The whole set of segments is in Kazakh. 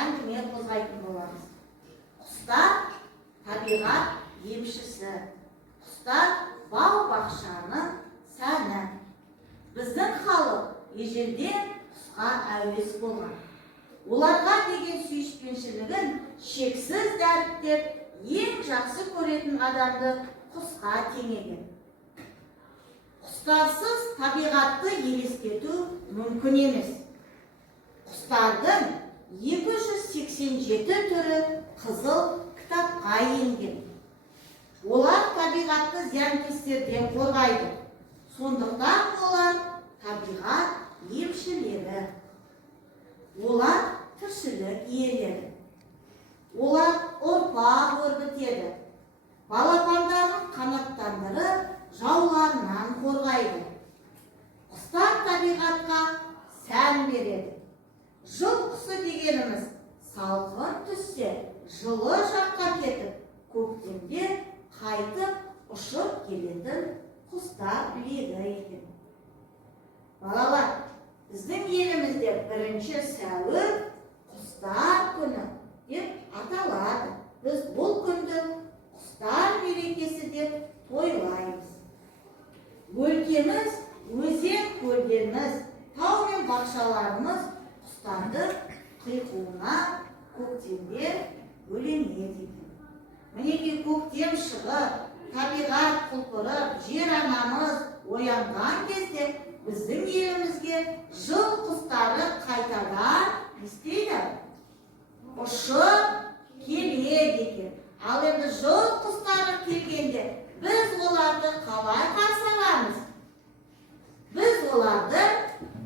әңгіме қозғайтын боламыз. Құстар табиғат емшісі. Құстар бау-бақшаның сәні. Біздің халық ежелден құсқа әуес болған. Оларға деген сүйіспеншілігін шексіз дәріптеп, ең жақсы көретін адамды құсқа теңеген. Құстарсыз табиғатты елестету мүмкін емес. Құстардың 287 түрі қызыл кітапқа енген. Олар табиғатты зиянкестерден қорғайды. Сондықтан олар табиғат емшілері. Олар тіршілік иелері. Олар ұрпақ өрбітеді. Балапандарын қанаттандырып, жауларынан қорғайды. Құстар табиғатқа сән береді. Жыл құсы дегеніміз салқын түссе, жылы жаққа кетіп, көктемде қайтып ұшып келетін құстар легі екен. Балалар, біздің елімізде 1 сәуір құстар күні деп аталады. Біз бұл күнді құстар мерекесі деп тойлаймыз. Өлкеміз, өзен көлдеріміз, тау мен бақшаларымыз құстарды қиқуына көктемде бөленеді екен. Мінекей көктем шығып, табиғат құлпырып, жер анамыз оянған кезде біздің елімізге жыл құстары қайтадан істейді. Ұшып келеді екен. Ал енді жыл құстары келгенде біз оларды қалай қарсы аламыз? Біз оларды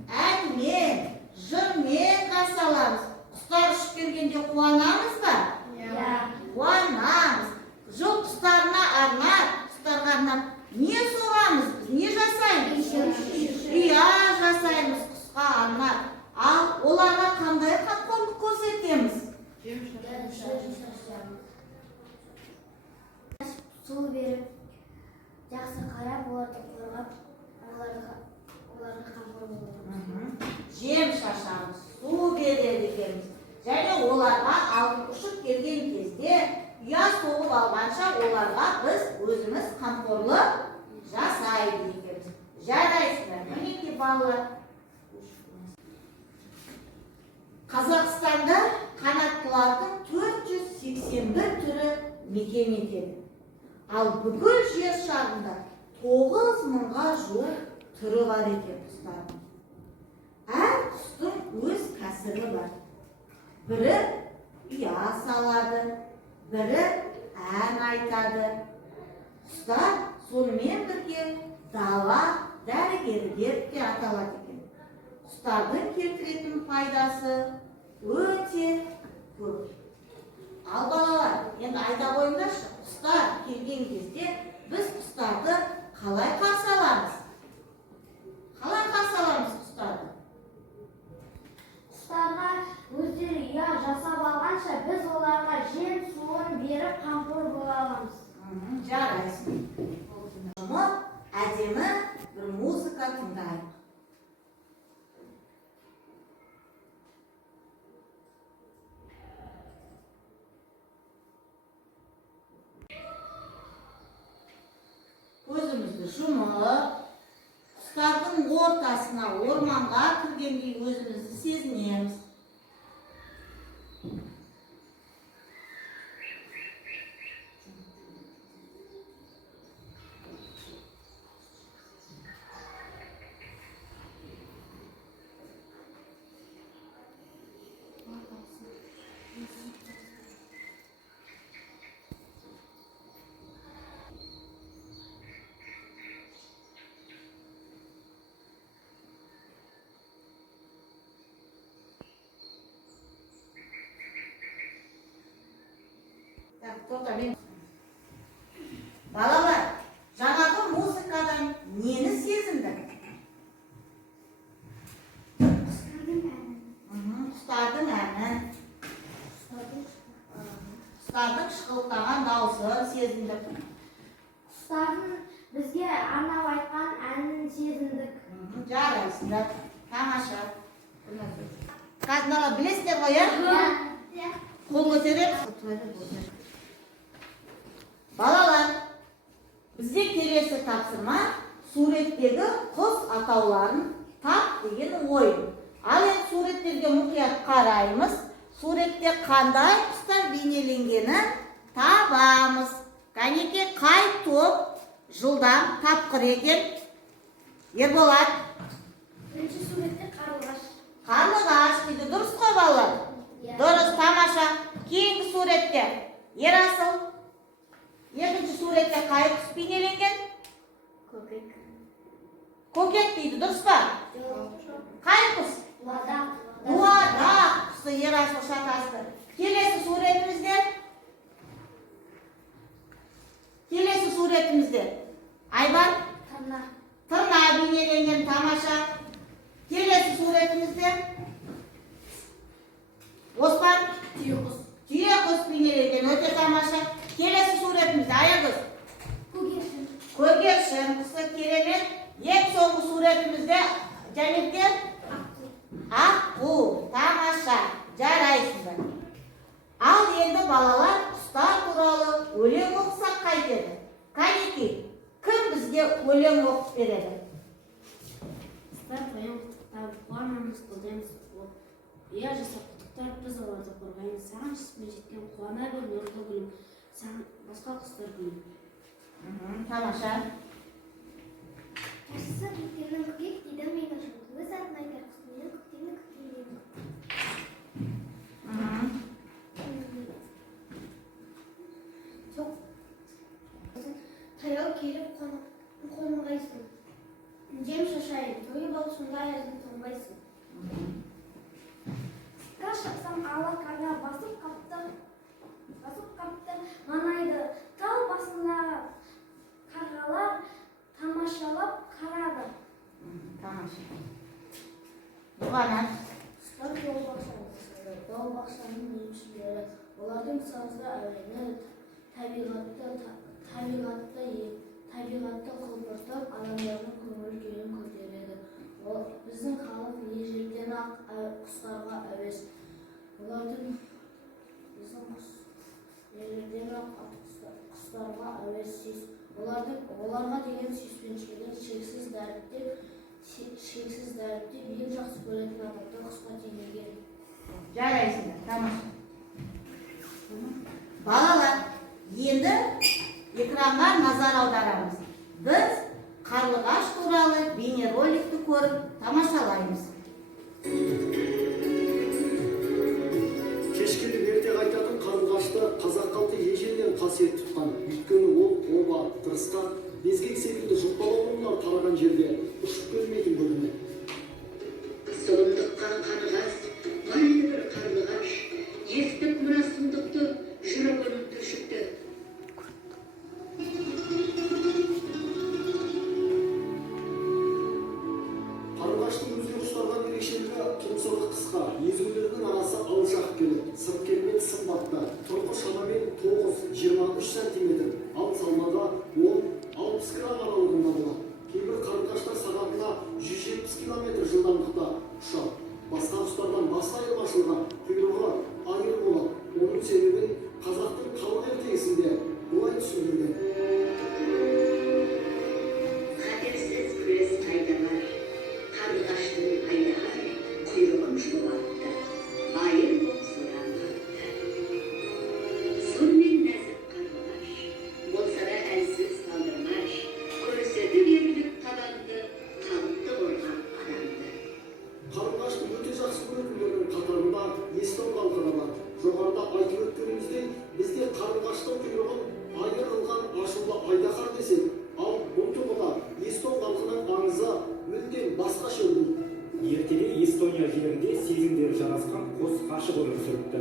әнмен, жырмен қарсы аламыз. Құстар ұшып келгенде қуанамыз ба? Қуанамыз. Жыл құстарына арнап, құстарға арнап не соғамыз? Не жасаймыз? Ұя жасаймыз құсқа арнап. Ал оларға қандай қамқорлық көрсетеміз? Су беріп, жақсы қарап, оларды қорғап, оларға қамқор боламыз. Жем шашамыз, су береді екенбіз. Және оларға алып ұшып келген кезде, ұя соғып алғанша оларға біз өзіміз қамқорлық жасайды екенбіз. Жарайсыздар, мінекей балалар. Қазақстанда қанаттылардың 481 түрі мекен етеді. Ал бүкіл жер шарында 9.000-ға жуық түрі бар екен құстардың. Әр құстың өз кәсібі бар. Бірі ұя салады, бірі ән айтады. Құстар сонымен бірге дала дәрігерлер де аталады екен. Құстардың келтіретін пайдасы өте көп. Ал балалар, енді айта қойыңдаршы, құстар келген кезде біз құстарды қалай қарсы аламыз? Қалай қарсы аламыз құстарды? Құстарға өздері ұя жасап алғанша біз оларға жем суын беріп қамқор бола аламыз. Жарайсың. Әдемі бір музыка тыңдайық. Көзімізді жұмып, құстардың ортасына, орманға кіргендей өзімізді сезінеміз. Балалар, жаңағы музыкадан нені сезінді? Құстардың әнін. Құстардың шықылықтаған дауысын сезіндік. Құстардың бізге арнап айтқан әнін сезіндік. Жарайсыңдар, тамаша. Қазір білесіздер ғой, Қол көтереміз. Балалар, бізде келесі тапсырма суреттегі құс атауларын тап деген ойын. Ал енді суреттерге мұқият қараймыз. Суретте қандай құстар бейнеленгенін табамыз. Кәнеке, қай топ жылдам тапқыр екен? Ерболат. Бірінші суретте қарлығаш. Қарлығаш дейді. Дұрыс қой балалар? Дұрыс, тамаша. Кейінгі суретте Ерасыл. Екінші суретте қай құс бейнеленген? Көкек. Көкек дейді. Дұрыс па? Қай құс? Дуадақ құсы Ерасыл шатасты. Келесі суретімізде Айбар тырна бейнеленген, тамаша. Келесі суретімізде Оспан түйе құс бейнеленген, өте тамаша. Келесі суретімізде Аягөз көгершін құсы, керемет. Ең соңғы суретімізде Жәнеттер аққу, тамаша. Жарайсыздар. Ал енді балалар құстар туралы өлең оқысақ қайтеді? Кәнеки, кім бізге өлең оқып береді? Құстар қоян құттықтап, қуанамыз, қолдаймыз болып. Ұя жасап құттықтар, біз оларды қорғаймыз. Саған жүзіме жеткен қуана бер нұрлы гүлім, саған басқа құстар гүлім. Тамаша. Қашысы көктемнің көкек дейді мені жыл. Өз атын айтар құс менің көктемді күткен. Таяу келіп қонғайсың. Жем шашайын, тойып ал сондай азын тоңбайсың. Қар шапсам ала қарға басып қапты маңайды. Тау басындағы қарғалар тамашалап қарады. Тамаша. Бұғанат. Құстар бау бақшаның емшілері. Олардың сазды әуені табиғатты құлпыртып, адамдардың көңіл күйін көтереді. Біздің халық ежелден ақ құстарға әуес. Құстарға әуес. Оларға деген сүйіспеншілігі шексіз дәріпте ең жақсы көретін адамды құсқа теңеген. Жарайсыңдар, тамаша. Балалар, енді экранға назар аударамыз. Біз қарлығаш туралы бейнероликті көріп тамашалаймыз. Кешкілік ерте қайтатын қарлығашты қазақ халқы ежелден қасиет тұтқан. Өйткені ол оба, тырысқан, безгек секілді жұқпалы аурулар тараған жерде ұшып келмейтін бөлінеді. Сұлымдыққа қарлығаш, майлы бір қарлығаш, естіп мына сұмдықты жүрегім түршікті. Қарлығаштың өзге құстардан ерекшелігі тұмсығы қысқа, езулерінің арасы алшақ келеді, сырт келбет сымбатты, тұрқы шамамен 9-23 сантиметр, ал салмағы 10-60 грамм аралығында болады. Кейбір қарлығаштар сағатына 170 км жылдамдықта ұшады. Басқа құстардан басқа айырмашылығы құйрығы айыр болады. Оның себебін қазақтың халық ертегісінде былай түсіндірген. Қатерсіз күрес қайда бар, қарлығаштың айдағай, құйрығын жұлып атты, айыр боп содан қартты. Сонымен нәзік қарлығаш, болса да әлсіз қалдырмаш, көрсетіп ерлік табанды, қалыпты қорған адамды. Қарлығаштың өте жақсы көретіндердің қатарында естің халқы да бар. Жоғарыда айтып өткеніміздей, бізде қарлығаштың құйрығын айыр қылған ашулы айдаһар десек, ал бұл тұрғыда естің халқының аңызы мүлдем басқаша өрбиді. Ертеде Эстония жерінде сезімдері жарасқан қос ғашық өмір сүріпті.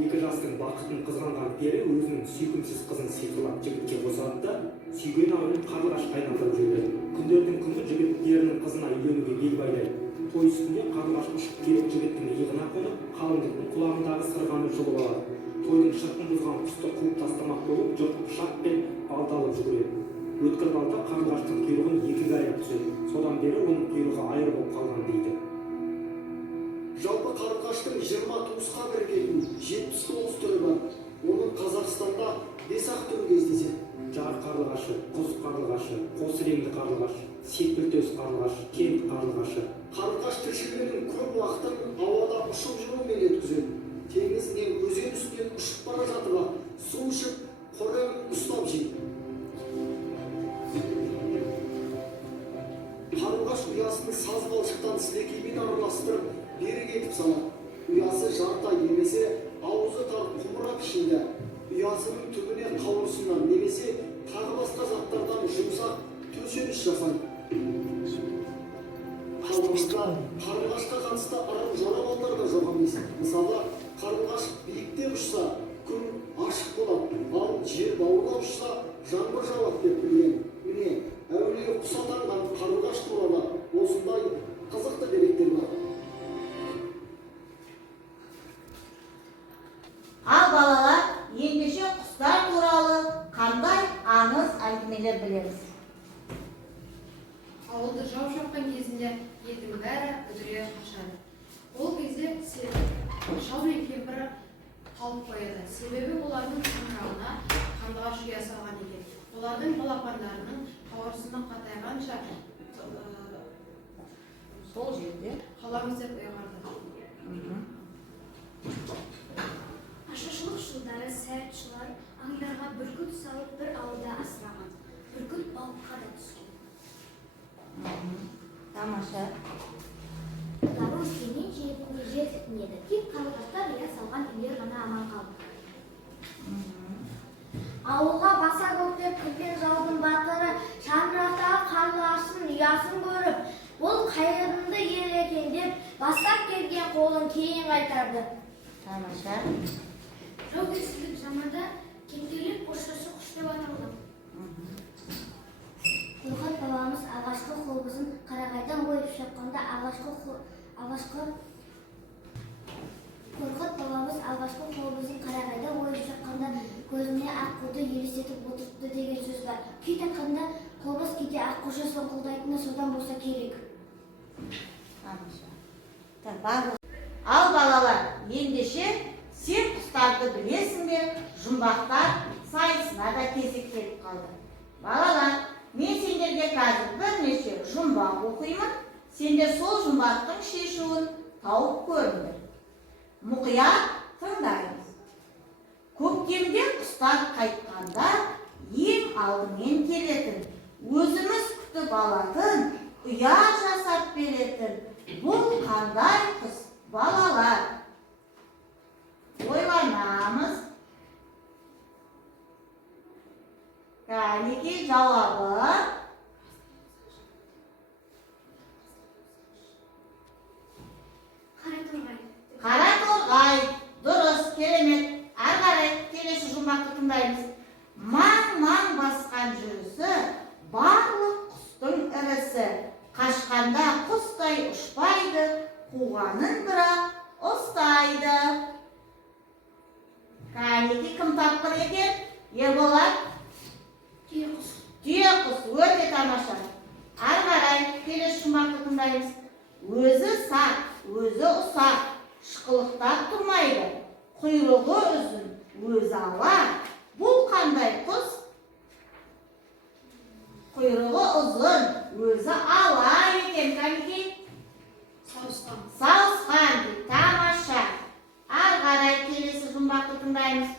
Екі жастың бақытын қызғанған пері өзінің сүйкімсіз қызын сиқырлап жігітке қосады да, сүйген ауылын қарлығаш қайнатып жүрді. Күндердің күні жігіт перінің қызына үйленуге бел байлайды. Той үстінде қарлығаш ұшып келіп жігіттің иығына қонып, қалыңдықтың құлағындағы сырғаны жұлып алады. Тойдың шырқын бұзған құсты қуып тастамақ болып, жұрт пышақ пен балта алып жүгіреді. Өткір балта қарлығаштың құйрығын екіге айырып түседі. Содан бері оның құйрығы айыр болып қалған дейді. Жалпы жалпы қарлығаштың 20 туысқа бірігетін 79 түрі бар. Оның Қазақстанда 5-ақ түрі кездеседі. Жар қарлығашы, құз қарлығашы, қос реңді қарлығаш, секілтөс қарлығаш, кент қарлығашы. Қарлығаш тіршілігінің көп уақытын ауада ұшып жүрумен өткізеді. Теңіз не өзен үстінен ұшып бара жатып, су ішіп, қорғанын ұстап жейді. Қарлығаш ұясының саз балшықтан сілекеймен араластырып, бері кетіп салады. Ұясы жарта немесе аузы тар құмыра пішінді. Ұясының түбіне қауырсыннан немесе тағы басқа заттардан жұмсақ төсеніш жасайды. Қалғымызда қарлығашқа қатысты ырым жорамалдар да жоқ емес. Мысалы, қарлығаш биікте ұшса, күн ашық болады, ал жер бауырда ұшса, жаңбыр жауады деп білген. Міне, әулие құс атанған қарлығаш туралы осындай қызықты деректер бар. Ал балалар, ендеше құстар туралы қандай аңыз әңгімелер білеміз? Ауылды жау шапқан кезінде елдің бәрі үдіре қашады. Ол кезде шал мен кемпірі қалып қояды. Себебі олардың шаңырағына қарлығаш ұя салған екен. Олардың балапандарының қауырсыны қатайғанша Сол жерде қаламыз деп ұйғарды. Ашаршылық жылдары саятшылар аңдарға бүркіт салып бір ауылда асыраған. Бүркіт балыққа да түскен. Тамаша. Бұлардың сенен жерінде жер тітінеді. Тек қарлығаштар ұя салған үйлер ғана аман қалды. Ауылға баса көктеп кірген жаудың батыры шаңырақтағы қарлығаштың ұясын көріп, бұл қайырымды ел екен деп, бастап келген қолын кейін қайтарды. Тамаша. Жаугершілік заманда кемтерлік қошасы құш деп аталған. Қорқат бабамыз алғашқы қобызын қарағайдан ойып шапқанда көзіне аққуды елестетіп отырыпты деген сөз бар. Күй таққанда қобыз кейде аққушы соңқылдайтыны содан болса керек. Тамаша. Ал балалар, ендеше сен құстарды білесің бе? Жұмбақтар сайысына да кезек келіп қалды. Балалар, мен сендерге қазір бірнеше жұмбақ оқимын. Сендер сол жұмбақтың шешуін тауып көріңдер. Мұқият тыңдаймыз. Көктемде құстар қайтқанда ең алдымен келетін, өзіміз күтіп алатын, ұя жасап беретін бұл қандай құс, балалар? Ойланамыз. Кәнеки жауабы. Қараторғай. Дұрыс, керемет. Ары қарай келесі жұмбақты тыңдаймыз. Маң-маң басқан жүрісі, барлық құстың ірісі. Қашқанда құстай ұшпайды, қуғанын бірақ ұстайды. Кәнеки кім тапқыр екен? Ерболат? Түйе құс, өте тамаша. Ары қарай келесі жұмбақты тыңдаймыз. Өзі сақ, өзі ұсақ, шықылықтап тұрмайды. Құйрығы үзін, өзі ала. Бұл қандай құс? Құйрығы ұзын, өзі ала екен. Кәнеки? Сауысқан. Сауысқан. Тамаша. Ары қарай келесі жұмбақты тыңдаймыз.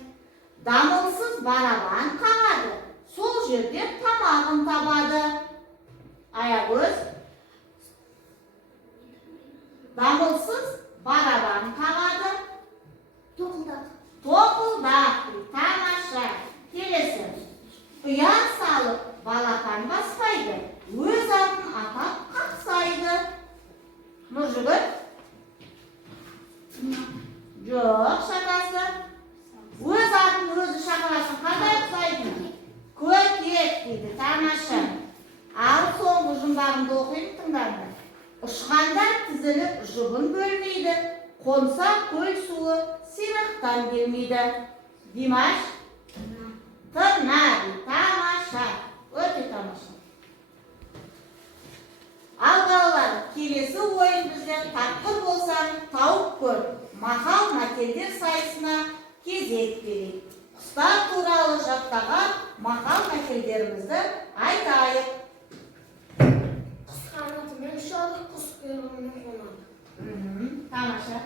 Дамылсыз барабан қағады. Сол жерде тамағын табады. Аягөз. Дамылсыз барабан қағады. Тоқылдақ. Тоқылдақ. Тамаша. Келесі. Ұя салып балапан баспайды. Өз атын атап қақсайды. Нұржігіт? Жоқ, шатасы. Өз атын өзі шақырасын қандай ұқсайды? Көкек дейді. Тамаша. Ал соңғы жұмбағымды оқимын, тыңдаңдар. Ұшқанда тізіліп жұбын бөлмейді. Қонса көл суы сирақтан келмейді. Димаш? Тырна. Тамаша. Өте тамаша. Ал балалар, келесі ойын бізде тапқыр болсаң тауып көр. Мақал мәтелдер сайысына кезек берейік. Құстар туралы жаттаған мақал мәтелдерімізді айтайық. Құс қанатымен ұшады, құс құйрығымен қонады. Тамаша.